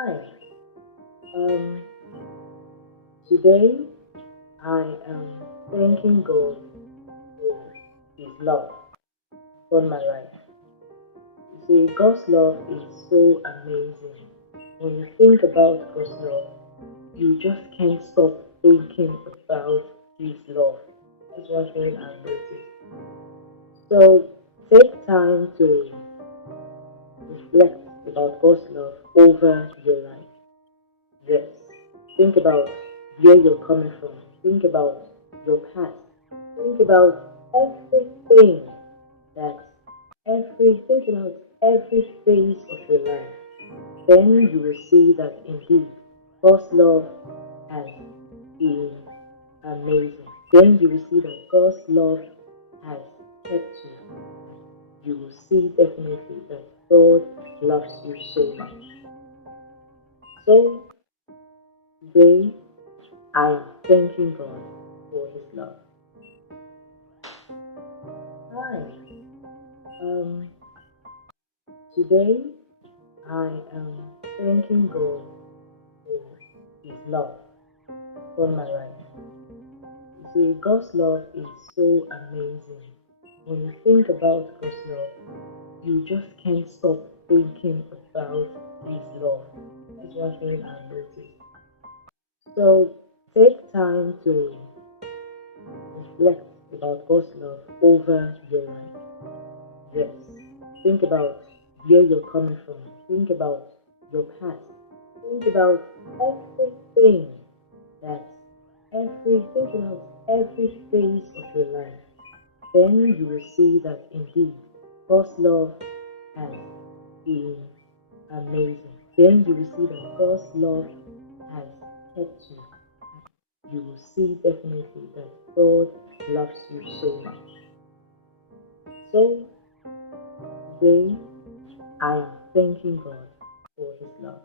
Hi. Um, Today I am thanking God for His love for my life. You see, God's love is so amazing. When you think about God's love, you just can't stop thinking about His love. That's one thing I've noticed. So take time to reflect about God's love over your life. Yes. Think about where you're coming from. Think about your past. Think about everything that think about every phase of your life. Then you will see that indeed God's love has been amazing. Then you will see that God's love has kept you. You will see definitely that God loves you so much. So today I am thanking God for His love. Hi. Um, Today I am thanking God for His love for my life. You see, God's love is so amazing. When you think about God's love, you just can't stop thinking about His love. That's one thing I've noticed. So take time to reflect about God's love over your life. Yes. Think about where you're coming from. Think about your past. Think about everything that think about every phase of your life. Then you will see that indeed God's love has been amazing. Then you will see that God's love has kept you. You will see definitely that God loves you so much. So today I am thanking God for His love.